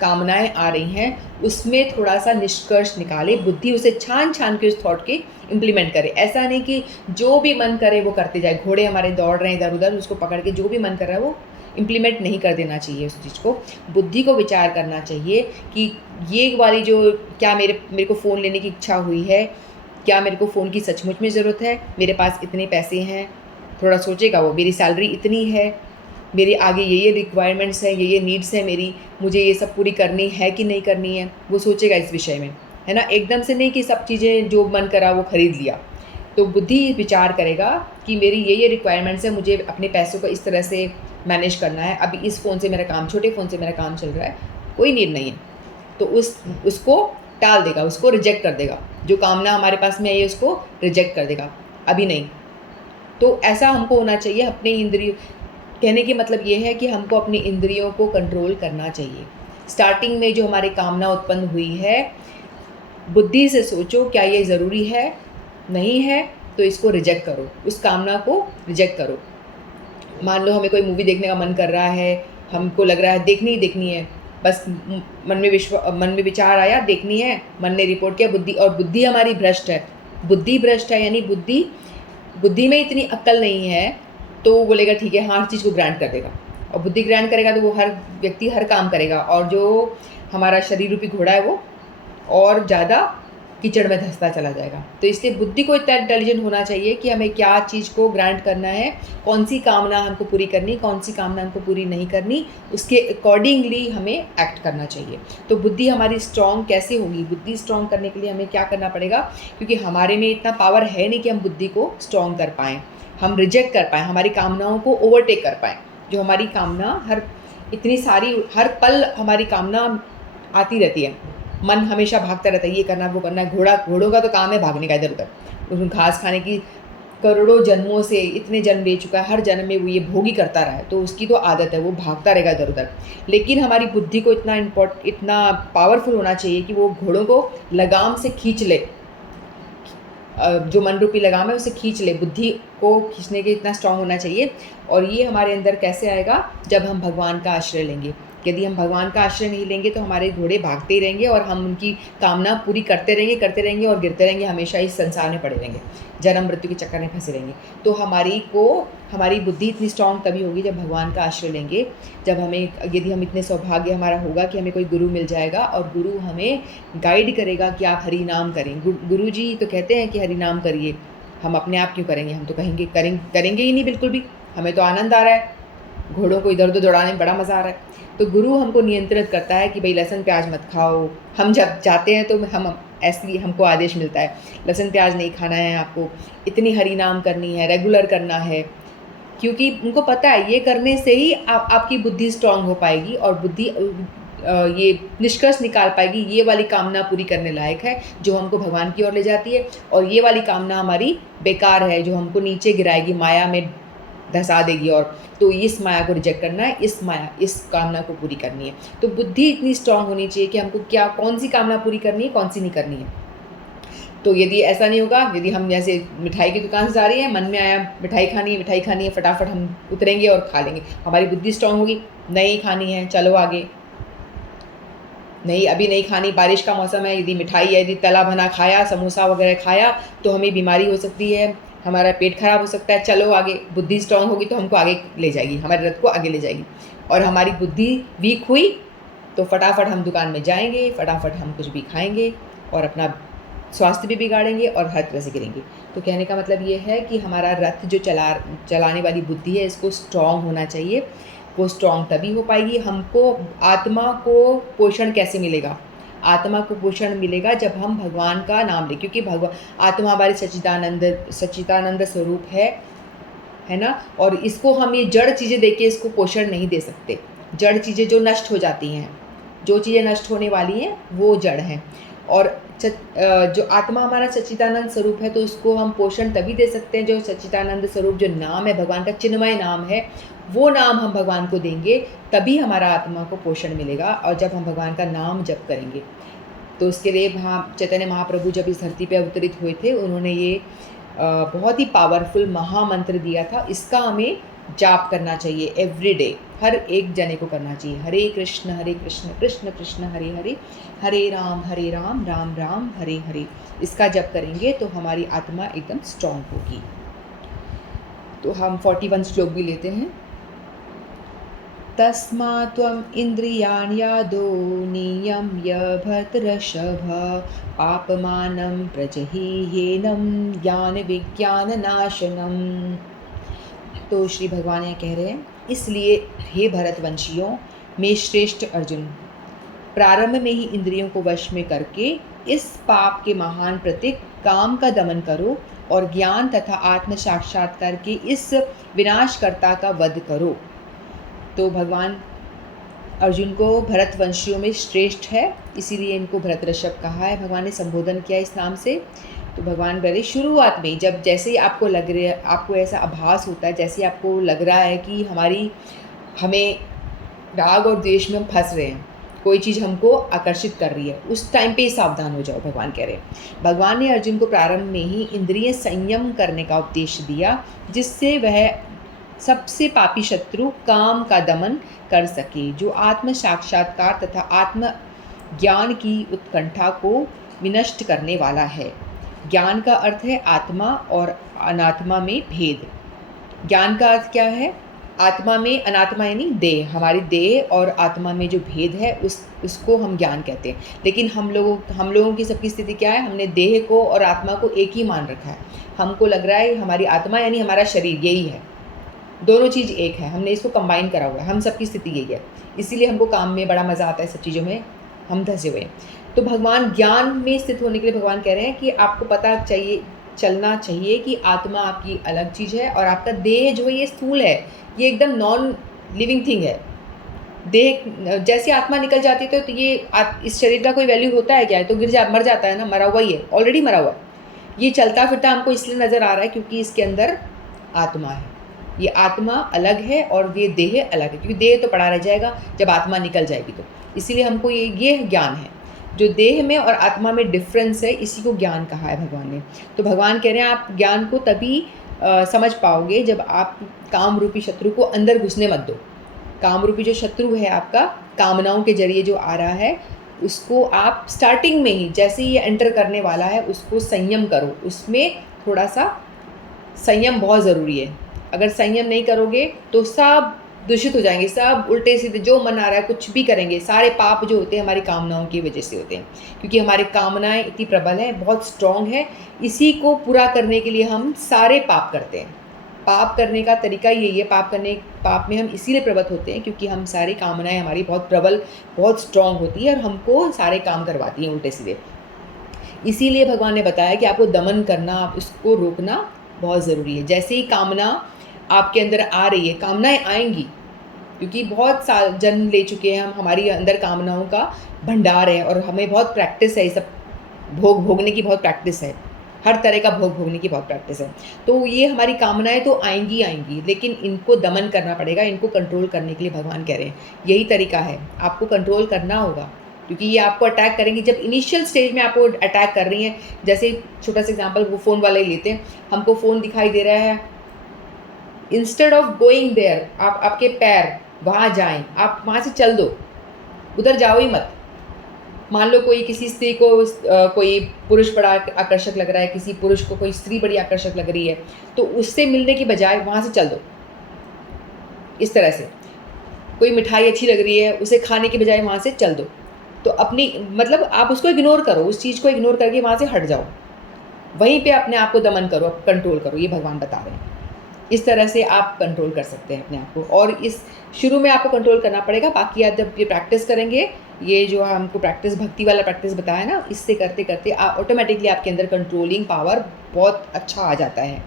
कामनाएं आ रही हैं, उसमें थोड़ा सा निष्कर्ष निकाले, बुद्धि उसे छान छान के उस थॉट के इम्प्लीमेंट करे। ऐसा नहीं कि जो भी मन करे वो करते जाए, घोड़े हमारे दौड़ रहे हैं इधर उधर, उसको पकड़ के जो भी मन कर रहा है वो इम्प्लीमेंट नहीं कर देना चाहिए उस चीज़ को। बुद्धि को विचार करना चाहिए कि ये वाली जो क्या मेरे को फ़ोन लेने की इच्छा हुई है, क्या मेरे को फ़ोन की सचमुच में ज़रूरत है, मेरे पास इतने पैसे हैं, थोड़ा सोचेगा वो, मेरी सैलरी इतनी है, मेरे आगे ये रिक्वायरमेंट्स हैं, ये नीड्स हैं मेरी, मुझे ये सब पूरी करनी है कि नहीं करनी है, वो सोचेगा इस विषय में, है ना। एकदम से नहीं कि सब चीज़ें जो मन करा वो ख़रीद लिया। तो बुद्धि विचार करेगा कि मेरी ये रिक्वायरमेंट्स है, मुझे अपने पैसों को इस तरह से मैनेज करना है, अभी इस फ़ोन से मेरा काम, छोटे फ़ोन से मेरा काम चल रहा है, कोई नीड नहीं है, तो उसको टाल देगा, उसको रिजेक्ट कर देगा। जो कामना हमारे पास में आई है उसको रिजेक्ट कर देगा, अभी नहीं। तो ऐसा हमको होना चाहिए। अपने इंद्रियों, कहने की मतलब ये है कि हमको अपनी इंद्रियों को कंट्रोल करना चाहिए। स्टार्टिंग में जो हमारी कामना उत्पन्न हुई है, बुद्धि से सोचो क्या ये ज़रूरी है, नहीं है तो इसको रिजेक्ट करो, उस कामना को रिजेक्ट करो। मान लो हमें कोई मूवी देखने का मन कर रहा है, हमको लग रहा है देखनी ही देखनी है, बस मन में विचार आया देखनी है, मन ने रिपोर्ट किया, बुद्धि हमारी भ्रष्ट है। बुद्धि भ्रष्ट है यानी बुद्धि में इतनी अक्ल नहीं है, तो वो बोलेगा ठीक है, हाँ, हर चीज़ को ग्रांट कर देगा। और बुद्धि ग्रांट करेगा तो वो हर व्यक्ति हर काम करेगा, और जो हमारा शरीर रूपी घोड़ा है वो और ज़्यादा कीचड़ में धंसता चला जाएगा। तो इसलिए बुद्धि को इतना इंटेलिजेंट होना चाहिए कि हमें क्या चीज़ को ग्रांट करना है, कौन सी कामना हमको पूरी करनी, कौन सी कामना हमको पूरी नहीं करनी, उसके अकॉर्डिंगली हमें एक्ट करना चाहिए। तो बुद्धि हमारी स्ट्रॉन्ग कैसे होगी? बुद्धि स्ट्रॉन्ग करने के लिए हमें क्या करना पड़ेगा? क्योंकि हमारे में इतना पावर है नहीं कि हम बुद्धि को स्ट्रॉन्ग कर पाएँ, हम रिजेक्ट कर पाएँ, हमारी कामनाओं को ओवरटेक कर पाएँ। जो हमारी कामना हर पल हमारी कामना आती रहती है, मन हमेशा भागता रहता है, ये करना वो करना है। घोड़ों का तो काम है भागने का इधर उधर, उसमें घास खाने की करोड़ों जन्मों से इतने जन्म ले चुका है, हर जन्म में वो ये भोगी करता रहा है, तो उसकी तो आदत है, वो भागता रहेगा इधर उधर। लेकिन हमारी बुद्धि को इतना पावरफुल होना चाहिए कि वो घोड़ों को लगाम से खींच ले, जो मन रूपी लगाम है उसे खींच ले, बुद्धि को खींचने के इतना स्ट्रांग होना चाहिए। और ये हमारे अंदर कैसे आएगा? जब हम भगवान का आश्रय लेंगे। यदि हम भगवान का आश्रय नहीं लेंगे तो हमारे घोड़े भागते ही रहेंगे और हम उनकी कामना पूरी करते रहेंगे और गिरते रहेंगे, हमेशा इस संसार में पड़े रहेंगे, जन्म मृत्यु के चक्कर में फंसे रहेंगे। तो हमारी बुद्धि इतनी स्ट्रांग तभी होगी जब भगवान का आश्रय लेंगे, यदि हम इतने सौभाग्य हमारा होगा कि हमें कोई गुरु मिल जाएगा और गुरु हमें गाइड करेगा कि आप हरि नाम करें। गुरु जी तो कहते हैं कि हरि नाम करिए, हम अपने आप क्यों करेंगे? हम तो करेंगे ही नहीं बिल्कुल भी, हमें तो आनंद आ रहा है, घोड़ों को इधर उधर दौड़ाने में बड़ा मज़ा आ रहा है। तो गुरु हमको नियंत्रित करता है कि भाई लहसुन प्याज मत खाओ। हम जब जाते हैं तो हमको आदेश मिलता है लहसुन प्याज नहीं खाना है, आपको इतनी हरि नाम करनी है, रेगुलर करना है, क्योंकि उनको पता है ये करने से ही आपकी बुद्धि स्ट्रांग हो पाएगी और बुद्धि ये निष्कर्ष निकाल पाएगी ये वाली कामना पूरी करने लायक है जो हमको भगवान की ओर ले जाती है, और ये वाली कामना हमारी बेकार है जो हमको नीचे गिराएगी, माया में धंसा देगी। और तो इस माया को रिजेक्ट करना है, इस कामना को पूरी करनी है। तो बुद्धि इतनी स्ट्रांग होनी चाहिए कि हमको कौन सी कामना पूरी करनी है, कौन सी नहीं करनी है। तो यदि ऐसा नहीं होगा, यदि हम जैसे मिठाई की दुकान से जा रही हैं, मन में आया मिठाई खानी है, फटाफट हम उतरेंगे और खा लेंगे, हमारी बुद्धि स्ट्रांग होगी, नहीं खानी है चलो आगे, नहीं अभी नहीं खानी, बारिश का मौसम है, यदि मिठाई है, यदि तला भना खाया, समोसा वगैरह खाया तो हमें बीमारी हो सकती है, हमारा पेट खराब हो सकता है, चलो आगे। बुद्धि स्ट्रांग होगी तो हमको आगे ले जाएगी, हमारे रथ को आगे ले जाएगी। और हमारी बुद्धि वीक हुई तो फटाफट हम दुकान में जाएंगे, फटाफट हम कुछ भी खाएंगे और अपना स्वास्थ्य भी बिगाड़ेंगे और हर तरह से गिरेंगे। तो कहने का मतलब ये है कि हमारा रथ जो चलाने वाली बुद्धि है, इसको स्ट्रांग होना चाहिए। वो स्ट्रांग तभी हो पाएगी। हमको आत्मा को पोषण कैसे मिलेगा? आत्मा को पोषण मिलेगा जब हम भगवान का नाम लें, क्योंकि आत्मा हमारे सच्चिदानंद स्वरूप है ना। और इसको हम ये जड़ चीज़ें देके इसको पोषण नहीं दे सकते। जड़ चीज़ें जो नष्ट हो जाती हैं, जो चीज़ें नष्ट होने वाली हैं वो जड़ हैं, और जो आत्मा हमारा सच्चिदानंद स्वरूप है तो उसको हम पोषण तभी दे सकते हैं जो सच्चिदानंद स्वरूप जो नाम है, भगवान का चिन्मय नाम है, वो नाम हम भगवान को देंगे, तभी हमारा आत्मा को पोषण मिलेगा। और जब हम भगवान का नाम जप करेंगे तो उसके लिए चैतन्य महाप्रभु जब इस धरती पे अवतरित हुए थे, उन्होंने ये बहुत ही पावरफुल महामंत्र दिया था। इसका हमें जाप करना चाहिए एवरी डे, हर एक जने को करना चाहिए। हरे कृष्ण कृष्ण कृष्ण हरे हरे, हरे राम राम राम हरे हरे। इसका जप करेंगे तो हमारी आत्मा एकदम स्ट्रांग होगी। तो हम 41 श्लोक भी लेते हैं। तस्मात् त्वम् इन्द्रियाण्यादो नियम्य भर्तृषभ, पापमानं प्रजहीह्येनं ज्ञान विज्ञान नाशनम। तो श्री भगवान ये कह रहे हैं, इसलिए हे भरतवंशियों में श्रेष्ठ अर्जुन, प्रारंभ में ही इंद्रियों को वश में करके इस पाप के महान प्रतीक काम का दमन करो और ज्ञान तथा आत्म साक्षात्कार के इस विनाशकर्ता का वध करो। तो भगवान अर्जुन को भरतवंशियों में श्रेष्ठ है, इसीलिए इनको भरतऋषभ कहा है। भगवान ने संबोधन किया इस नाम से। तो भगवान बोले शुरुआत में जब जैसे ही आपको ऐसा आभास होता है, जैसे आपको लग रहा है कि हमें राग और द्वेष में हम फंस रहे हैं, कोई चीज़ हमको आकर्षित कर रही है, उस टाइम पे सावधान हो जाओ, भगवान कह रहे हैं। भगवान ने अर्जुन को प्रारंभ में ही इंद्रिय संयम करने का उपदेश दिया, जिससे वह सबसे पापी शत्रु काम का दमन कर सके, जो आत्म साक्षात्कार तथा आत्म ज्ञान की उत्कंठा को विनष्ट करने वाला है। ज्ञान का अर्थ है आत्मा और अनात्मा में भेद। ज्ञान का अर्थ क्या है? आत्मा में, अनात्मा यानी देह, हमारी देह और आत्मा में जो भेद है उसको हम ज्ञान कहते हैं। लेकिन हम लोगों की सबकी स्थिति क्या है? हमने देह को और आत्मा को एक ही मान रखा है। हमको लग रहा है हमारी आत्मा यानी हमारा शरीर यही है, दोनों चीज़ एक है, हमने इसको कंबाइन करा हुआ है। हम सबकी स्थिति यही है, इसीलिए हमको काम में बड़ा मज़ा आता है, सब चीज़ों में हम धंसे हुए हैं। तो भगवान ज्ञान में स्थित होने के लिए भगवान कह रहे हैं कि आपको पता चलना चाहिए कि आत्मा आपकी अलग चीज़ है और आपका देह जो है ये स्थूल है, ये एकदम नॉन लिविंग थिंग है। देह जैसे आत्मा निकल जाती है तो ये इस शरीर का कोई वैल्यू होता है क्या? है तो मर जाता है ना, मरा हुआ ही है, ऑलरेडी मरा हुआ। ये चलता फिरता हमको इसलिए नज़र आ रहा है क्योंकि इसके अंदर आत्मा है। ये आत्मा अलग है और ये देह अलग है, क्योंकि देह तो पड़ा रह जाएगा जब आत्मा निकल जाएगी। तो इसीलिए हमको ये ज्ञान है, जो देह में और आत्मा में डिफरेंस है, इसी को ज्ञान कहा है भगवान ने। तो भगवान कह रहे हैं आप ज्ञान को तभी समझ पाओगे जब आप काम रूपी शत्रु को अंदर घुसने मत दो। काम रूपी जो शत्रु है आपका, कामनाओं के जरिए जो आ रहा है, उसको आप स्टार्टिंग में ही जैसे ही ये एंटर करने वाला है उसको संयम करो। उसमें थोड़ा सा संयम बहुत ज़रूरी है। अगर संयम नहीं करोगे तो सब दूषित हो जाएंगे, सब उल्टे सीधे जो मन आ रहा है कुछ भी करेंगे। सारे पाप जो होते हैं हमारी कामनाओं की वजह से होते हैं, क्योंकि हमारी कामनाएं इतनी प्रबल है, बहुत स्ट्रॉन्ग है। इसी को पूरा करने के लिए हम सारे पाप करते हैं। पाप करने का तरीका यही है। पाप में हम इसीलिए प्रवृत्त होते हैं क्योंकि हम सारी कामनाएं हमारी बहुत प्रबल, बहुत स्ट्रॉन्ग होती है और हमको सारे काम करवाती हैं उल्टे सीधे। इसीलिए भगवान ने बताया कि आपको दमन करना, आप इसको रोकना बहुत ज़रूरी है। जैसे ही कामना आपके अंदर आ रही है, कामनाएं आएंगी, क्योंकि बहुत साल जन्म ले चुके हैं हम, हमारी अंदर कामनाओं का भंडार है और हमें बहुत प्रैक्टिस है, ये सब भोगने की बहुत प्रैक्टिस है, हर तरह का भोगने की बहुत प्रैक्टिस है। तो ये हमारी कामनाएं तो आएंगी, लेकिन इनको दमन करना पड़ेगा। इनको कंट्रोल करने के लिए भगवान कह रहे हैं यही तरीका है, आपको कंट्रोल करना होगा, क्योंकि ये आपको अटैक करेंगी। जब इनिशियल स्टेज में आपको अटैक कर रही हैं, जैसे छोटा सा एग्जांपल वो फ़ोन वाले ही लेते हैं, हमको फ़ोन दिखाई दे रहा है, इंस्टेड ऑफ गोइंग देयर, आपके पैर वहाँ जाएं, आप वहाँ से चल दो, उधर जाओ ही मत। मान लो कोई किसी स्त्री को कोई पुरुष बड़ा आकर्षक लग रहा है, किसी पुरुष को कोई स्त्री बड़ी आकर्षक लग रही है, तो उससे मिलने की बजाय वहाँ से चल दो। इस तरह से कोई मिठाई अच्छी लग रही है, उसे खाने की बजाय वहाँ से चल दो। तो अपनी मतलब आप उसको इग्नोर करो, उस चीज़ को इग्नोर करके वहाँ से हट जाओ, वहीं पे अपने आप को दमन करो, कंट्रोल करो। ये भगवान बता रहे हैं, इस तरह से आप कंट्रोल कर सकते हैं अपने आप को। और इस शुरू में आपको कंट्रोल करना पड़ेगा, बाकी आप जब ये प्रैक्टिस करेंगे, ये जो हमको प्रैक्टिस, भक्ति वाला प्रैक्टिस बताया ना, इससे करते करते ऑटोमेटिकली आपके अंदर कंट्रोलिंग पावर बहुत अच्छा आ जाता है,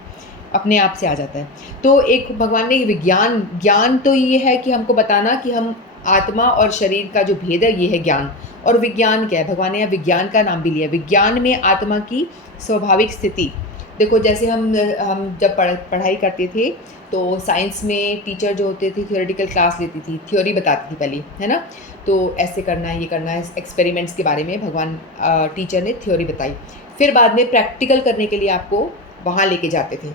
अपने आप से आ जाता है। तो एक भगवान ने ज्ञान तो ये है कि हमको बताना कि हम आत्मा और शरीर का जो भेद है ये है ज्ञान। और विज्ञान क्या है? भगवान ने यहाँ विज्ञान का नाम भी लिया। विज्ञान में आत्मा की स्वाभाविक स्थिति। देखो जैसे हम जब पढ़ाई करते थे तो साइंस में टीचर जो होते थे थियोरेटिकल क्लास लेती थी, थ्योरी बताती थी पहले, है ना। तो ऐसे करना है, ये करना है, एक्सपेरिमेंट्स के बारे में भगवान टीचर ने थ्योरी बताई। फिर बाद में प्रैक्टिकल करने के लिए आपको वहाँ लेके जाते थे,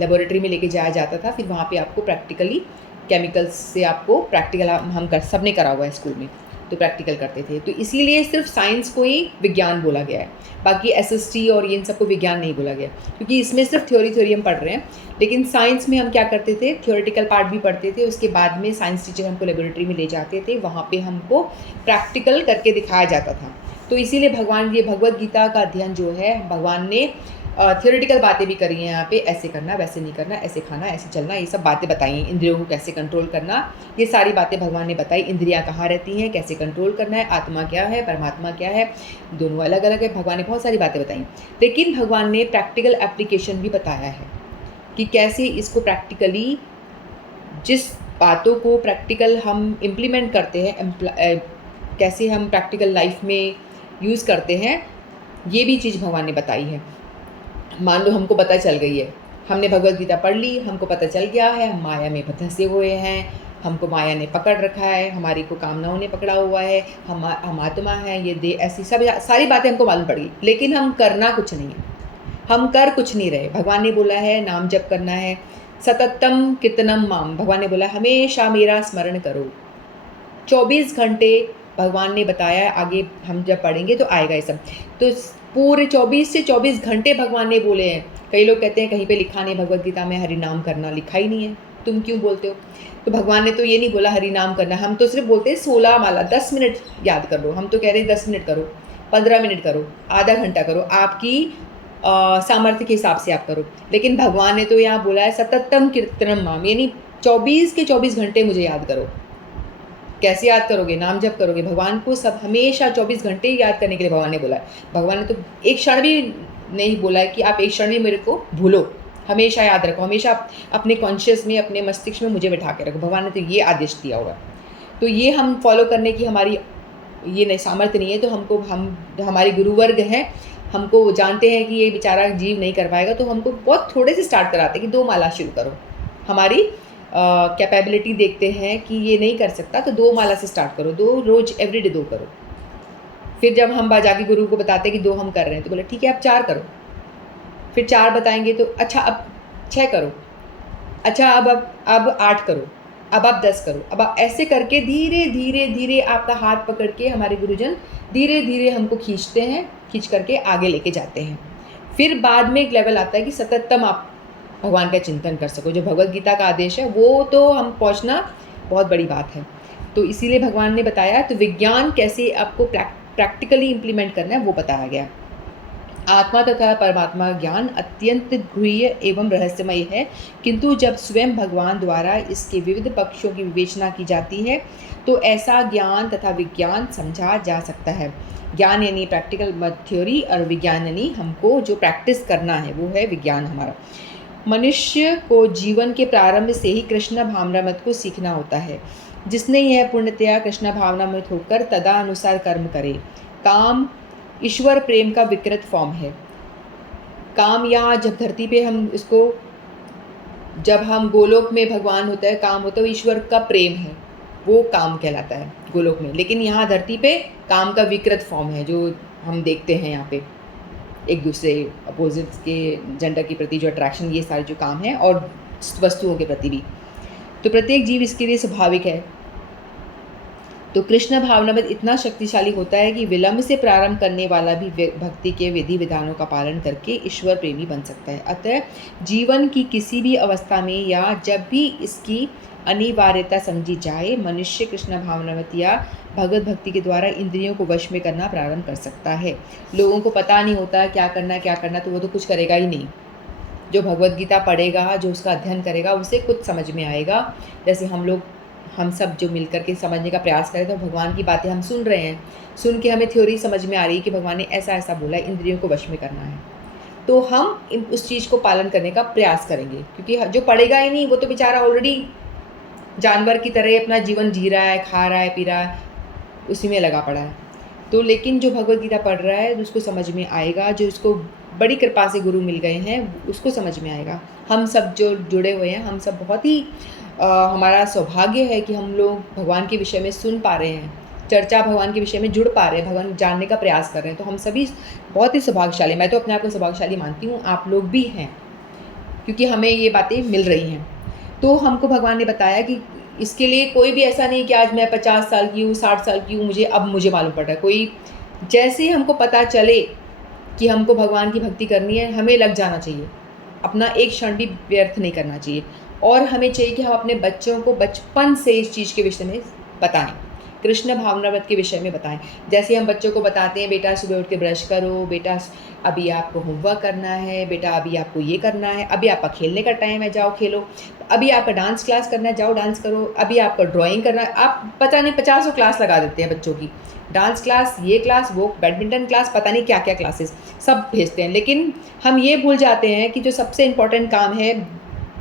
लेबोरेटरी में लेके जाया जाता था। फिर वहाँ पे आपको प्रैक्टिकली केमिकल्स से आपको प्रैक्टिकल सब ने करा हुआ है स्कूल में, तो प्रैक्टिकल करते थे। तो इसीलिए सिर्फ साइंस को ही विज्ञान बोला गया है, बाकी एसएसटी और ये इन सबको विज्ञान नहीं बोला गया, क्योंकि इसमें सिर्फ थ्योरी हम पढ़ रहे हैं। लेकिन साइंस में हम क्या करते थे? थ्योरेटिकल पार्ट भी पढ़ते थे, उसके बाद में साइंस टीचर हमको लेबोरेटरी में ले जाते थे, वहाँ पे हमको प्रैक्टिकल करके दिखाया जाता था। तो इसीलिए भगवान, ये भगवद गीता का अध्ययन जो है, भगवान ने थ्योरेटिकल बातें भी करी हैं यहाँ पे, ऐसे करना, वैसे नहीं करना, ऐसे खाना, ऐसे चलना, ये सब बातें बताई हैं। इंद्रियों को कैसे कंट्रोल करना, ये सारी बातें भगवान ने बताई। इंद्रियाँ कहाँ रहती हैं, कैसे कंट्रोल करना है, आत्मा क्या है, परमात्मा क्या है, दोनों अलग अलग है। भगवान ने बहुत सारी बातें बताई, लेकिन भगवान ने प्रैक्टिकल एप्लीकेशन भी बताया है कि कैसे इसको प्रैक्टिकली, जिस बातों को प्रैक्टिकल हम इम्प्लीमेंट करते हैं, कैसे हम प्रैक्टिकल लाइफ में यूज़ करते हैं, ये भी चीज़ भगवान ने बताई है। मान लो हमको पता चल गई है, हमने भगवद गीता पढ़ ली, हमको पता चल गया है हम माया में फंसे हुए हैं, हमको माया ने पकड़ रखा है, हमारी को कामनाओं ने पकड़ा हुआ है, हम आत्मा है, ये दे, ऐसी सब सारी बातें हमको मालूम पड़ गई, लेकिन हम करना कुछ नहीं है, हम कर कुछ नहीं रहे। भगवान ने बोला है नाम जप करना है, सततम कीर्तनम माम, भगवान ने बोला हमेशा मेरा स्मरण करो। 24 घंटे भगवान ने बताया, आगे हम जब पढ़ेंगे तो आएगा ये सब। तो पूरे 24 से 24 घंटे भगवान ने बोले हैं। कई लोग कहते हैं कहीं पे लिखा नहीं भगवद गीता में हरि नाम करना, लिखा ही नहीं है, तुम क्यों बोलते हो? तो भगवान ने तो ये नहीं बोला हरि नाम करना, हम तो सिर्फ बोलते हैं 16 माला 10 मिनट याद कर लो। हम तो कह रहे हैं 10 मिनट करो, 15 मिनट करो, आधा घंटा करो, आपकी सामर्थ्य के हिसाब से आप करो। लेकिन भगवान ने तो यहाँ बोला है सततम कीर्तनम माम, यानी 24 के 24 घंटे मुझे याद करो। कैसे याद करोगे? नाम जप करोगे। भगवान को सब हमेशा 24 घंटे याद करने के लिए भगवान ने बोला है। भगवान ने तो एक क्षण भी नहीं बोला है कि आप एक क्षण भी मेरे को भूलो, हमेशा याद रखो, हमेशा अपने कॉन्शियस में, अपने मस्तिष्क में मुझे बैठा के रखो। भगवान ने तो ये आदेश दिया हुआ। तो ये हम फॉलो करने की हमारी ये नहीं सामर्थ्य नहीं है, तो हमको हमारे गुरुवर्ग हैं, हमको जानते हैं कि ये बेचारा जीव नहीं कर पाएगा, तो हमको बहुत थोड़े से स्टार्ट कराते हैं कि 2 माला शुरू करो। हमारी कैपेबिलिटी देखते हैं कि ये नहीं कर सकता, तो 2 माला से स्टार्ट करो, 2 रोज एवरीडे 2 करो। फिर जब हम जाके गुरु को बताते हैं कि 2 हम कर रहे हैं, तो बोले ठीक है आप 4 करो। फिर 4 बताएंगे तो अच्छा अब 6 करो, अच्छा अब 8 करो, अब आप 10 करो। अब आप ऐसे करके धीरे धीरे धीरे आपका हाथ पकड़ के हमारे गुरुजन धीरे धीरे हमको खींचते हैं, खींच करके आगे लेके जाते हैं। फिर बाद में एक लेवल आता है कि सततम आप भगवान का चिंतन कर सको। जो भगवद गीता का आदेश है वो तो हम पहुंचना बहुत बड़ी बात है। तो इसीलिए भगवान ने बताया, तो विज्ञान कैसे आपको प्रैक्टिकली इम्प्लीमेंट करना है वो बताया गया। आत्मा तथा परमात्मा ज्ञान अत्यंत गूढ़ एवं रहस्यमय है, किंतु जब स्वयं भगवान द्वारा इसके विविध पक्षों की विवेचना की जाती है तो ऐसा ज्ञान तथा विज्ञान समझा जा सकता है। ज्ञान यानी प्रैक्टिकल थ्योरी, और विज्ञान यानी हमको जो प्रैक्टिस करना है वो है विज्ञान हमारा। मनुष्य को जीवन के प्रारंभ से ही कृष्ण भावनामृत को सीखना होता है। जिसने यह पूर्णतया कृष्ण भावनामृत होकर तदानुसार कर्म करे। काम ईश्वर प्रेम का विकृत फॉर्म है। काम यहाँ जब धरती पे हम इसको, जब हम गोलोक में भगवान होता है, काम होता है, ईश्वर का प्रेम है, वो काम कहलाता है गोलोक में। लेकिन यहाँ धरती पे काम का विकृत फॉर्म है, जो हम देखते हैं यहाँ पे एक दूसरे अपोजिट्स के जेंडर के प्रति जो अट्रैक्शन, ये सारे जो काम हैं, और वस्तुओं के प्रति भी। तो प्रत्येक जीव इसके लिए स्वाभाविक है। तो कृष्ण भावनामृत इतना शक्तिशाली होता है कि विलंब से प्रारंभ करने वाला भी भक्ति के विधि विधानों का पालन करके ईश्वर प्रेमी बन सकता है। अतः जीवन की किसी भी अवस्था में या जब भी इसकी अनिवार्यता समझी जाए, मनुष्य कृष्ण भावनामृत या भगवत भक्ति के द्वारा इंद्रियों को वश में करना प्रारंभ कर सकता है। लोगों को पता नहीं होता क्या करना, तो वो तो कुछ करेगा ही नहीं। जो भगवत गीता पढ़ेगा, जो उसका अध्ययन करेगा, उसे कुछ समझ में आएगा। जैसे हम सब जो मिलकर के समझने का प्रयास करें, तो भगवान की बातें हम सुन रहे हैं, सुन के हमें थ्योरी समझ में आ रही है कि भगवान ने ऐसा ऐसा बोला है, इंद्रियों को वश में करना है, तो हम उस चीज़ को पालन करने का प्रयास करेंगे। क्योंकि जो पढ़ेगा ही नहीं, वो तो बेचारा ऑलरेडी जानवर की तरह अपना जीवन जी रहा है, खा रहा है, पी रहा है, उसी में लगा पड़ा है। तो लेकिन जो भगवत गीता पढ़ रहा है उसको समझ में आएगा, जो उसको बड़ी कृपा से गुरु मिल गए हैं उसको समझ में आएगा। हम सब जो जुड़े हुए हैं, हम सब बहुत ही हमारा सौभाग्य है कि हम लोग भगवान के विषय में सुन पा रहे हैं, चर्चा भगवान के विषय में जुड़ पा रहे हैं, भगवान जानने का प्रयास कर रहे हैं। तो हम सभी बहुत ही सौभाग्यशाली, मैं तो अपने आप को सौभाग्यशाली मानती हूँ, आप लोग भी हैं, क्योंकि हमें ये बातें मिल रही हैं। तो हमको भगवान ने बताया कि इसके लिए कोई भी ऐसा नहीं कि आज मैं 50 साल की हूँ, 60 साल की हूँ, मुझे मालूम पड़ रहा है। कोई जैसे ही हमको पता चले कि हमको भगवान की भक्ति करनी है, हमें लग जाना चाहिए, अपना एक क्षण भी व्यर्थ नहीं करना चाहिए। और हमें चाहिए कि हम अपने बच्चों को बचपन से इस चीज़ के विषय में बताएं, कृष्ण भावनामृत के विषय में बताएं। जैसे हम बच्चों को बताते हैं, बेटा सुबह उठ के ब्रश करो, बेटा अभी आपको होमवर्क करना है, बेटा अभी आपको ये करना है, अभी आपका खेलने का टाइम है, जाओ खेलो, अभी आपका डांस क्लास करना है, जाओ डांस करो, अभी आपका ड्राइंग करना है। आप पता नहीं 50 क्लास लगा देते हैं बच्चों की, डांस क्लास, ये क्लास, वो बैडमिंटन क्लास, पता नहीं क्या क्या क्लासेस सब भेजते हैं। लेकिन हम ये भूल जाते हैं कि जो सबसे इम्पोर्टेंट काम है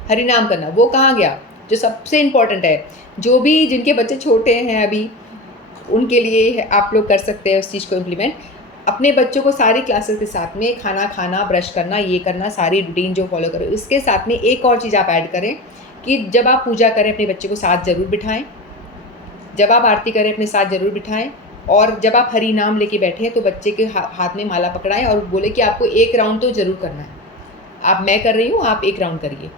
हरि नाम करना, वो कहाँ गया? जो सबसे इम्पोर्टेंट है, जो भी जिनके बच्चे छोटे हैं अभी, उनके लिए आप लोग कर सकते हैं उस चीज़ को इम्प्लीमेंट। अपने बच्चों को सारी क्लासेस के साथ में खाना खाना, ब्रश करना, ये करना, सारी रूटीन जो फॉलो करें, उसके साथ में एक और चीज़ आप ऐड करें कि जब आप पूजा करें अपने बच्चे को साथ ज़रूर बिठाएं, जब आप आरती करें अपने साथ ज़रूर बिठाएं, और जब आप हरि नाम लेके बैठे हैं तो बच्चे के हाथ में माला पकड़ाएं और बोले कि आपको 1 राउंड तो ज़रूर करना है। आप मैं कर रही हूँ, आप 1 राउंड करिए।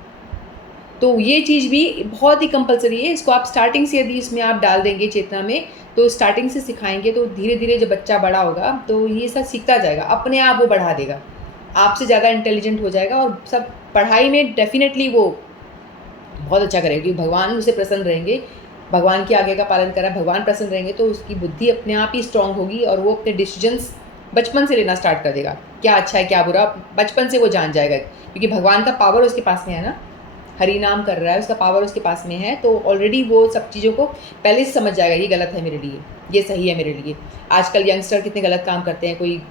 तो ये चीज़ भी बहुत ही कंपलसरी है। इसको आप स्टार्टिंग से यदि इसमें आप डाल देंगे चेतना में, तो स्टार्टिंग से सिखाएँगे तो धीरे-धीरे जब बच्चा बड़ा होगा तो ये सब सीखता जाएगा, अपने आप वो बढ़ा देगा। आपसे ज़्यादा इंटेलिजेंट हो जाएगा और सब पढ़ाई में डेफ़िनेटली वो बहुत अच्छा करेगा, क्योंकि भगवान उससे प्रसन्न रहेंगे, भगवान की आज्ञा का पालन करा, भगवान प्रसन्न रहेंगे तो उसकी बुद्धि अपने आप ही स्ट्रॉन्ग होगी और वो अपने डिसीजंस बचपन से लेना स्टार्ट कर देगा। क्या अच्छा है, क्या बुरा, बचपन से वो जान जाएगा, क्योंकि भगवान का पावर उसके पास में है ना। हरि नाम कर रहा है, उसका पावर उसके पास में है, तो ऑलरेडी वो सब चीज़ों को पहले से समझ जाएगा, ये गलत है मेरे लिए, ये सही है मेरे लिए। आजकल यंगस्टर कितने गलत काम करते हैं, कोई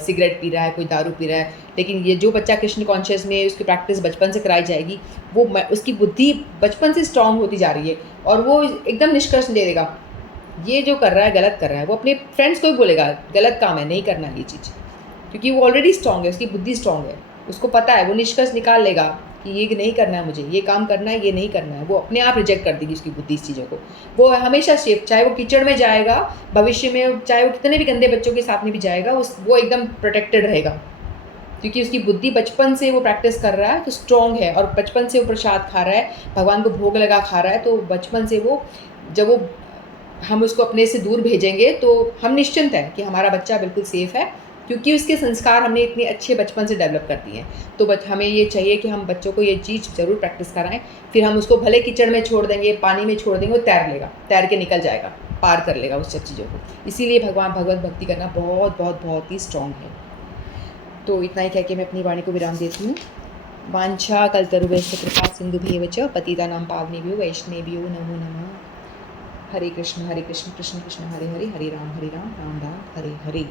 सिगरेट पी रहा है, कोई दारू पी रहा है, लेकिन ये जो बच्चा कृष्ण कॉन्शियस में है, उसकी प्रैक्टिस बचपन से कराई जाएगी, वो उसकी बुद्धि बचपन से स्ट्रांग होती जा रही है और वो एकदम निष्कर्ष ले लेगा, ये जो कर रहा है गलत कर रहा है। वो अपने फ्रेंड्स को भी बोलेगा गलत काम है, नहीं करना ये चीज़, क्योंकि वो ऑलरेडी स्ट्रांग है, उसकी बुद्धि स्ट्रांग है, उसको पता है, वो निष्कर्ष निकाल लेगा कि ये नहीं करना है, मुझे ये काम करना है, ये नहीं करना है। वो अपने आप रिजेक्ट कर देगी उसकी बुद्धि इस चीज़ों को। वो हमेशा सेफ, चाहे वो कीचड़ में जाएगा भविष्य में, चाहे वो कितने भी गंदे बच्चों के साथ में भी जाएगा, वो एकदम प्रोटेक्टेड रहेगा, क्योंकि उसकी बुद्धि बचपन से वो प्रैक्टिस कर रहा है तो स्ट्रॉन्ग है, और बचपन से वो प्रसाद खा रहा है, भगवान को भोग लगा खा रहा है, तो बचपन से वो, जब वो हम उसको अपने से दूर भेजेंगे तो हम निश्चिंत हैं कि हमारा बच्चा बिल्कुल सेफ़ है, क्योंकि उसके संस्कार हमने इतने अच्छे बचपन से डेवलप कर दिए हैं। तो हमें ये चाहिए कि हम बच्चों को ये चीज़ ज़रूर प्रैक्टिस कराएँ। फिर हम उसको भले कीचड़ में छोड़ देंगे, पानी में छोड़ देंगे, वो तैर लेगा, तैर के निकल जाएगा, पार कर लेगा उस सब चीज़ों को। इसीलिए भगवत भक्ति करना बहुत बहुत बहुत ही स्ट्रॉन्ग है। तो इतना ही कह के मैं अपनी वाणी को विराम देती हूँ। वांछा कल्पतरुभ्यश्च कृपा सिन्धुभ्येव च पतितानां पावनेभ्यो वैष्णवेभ्यो नमो नमः। हरे कृष्ण कृष्ण कृष्ण हरे हरे, हरे राम राम हरे हरे।